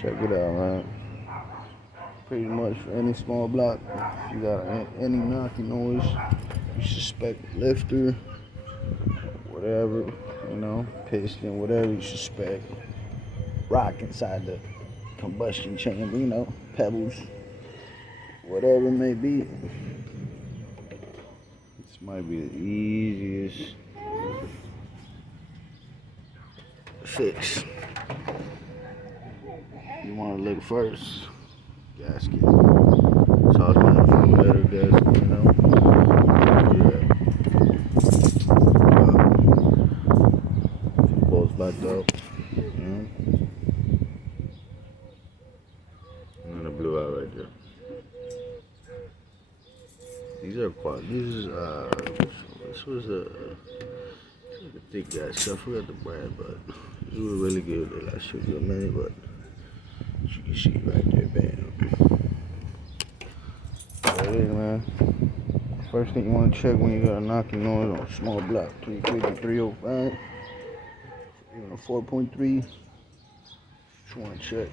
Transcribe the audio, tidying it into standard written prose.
Check it out, man. Pretty much for any small block, if you got any knocking noise, you suspect lifter, whatever, piston, whatever you suspect, rock inside the combustion chamber, pebbles, whatever it may be. This might be the easiest fix. You want to look first, gasket. Talk about a better gasket, Yeah. Bolts backed up. And then the blue out right there. These are this was a thick gasket. I forgot the brand, but these were really good. They last you a good minute, but as you can see right there, bam. Hey man, first thing you want to check when you got a knocking noise on a small block, 350, 305, even a 4.3, just want to check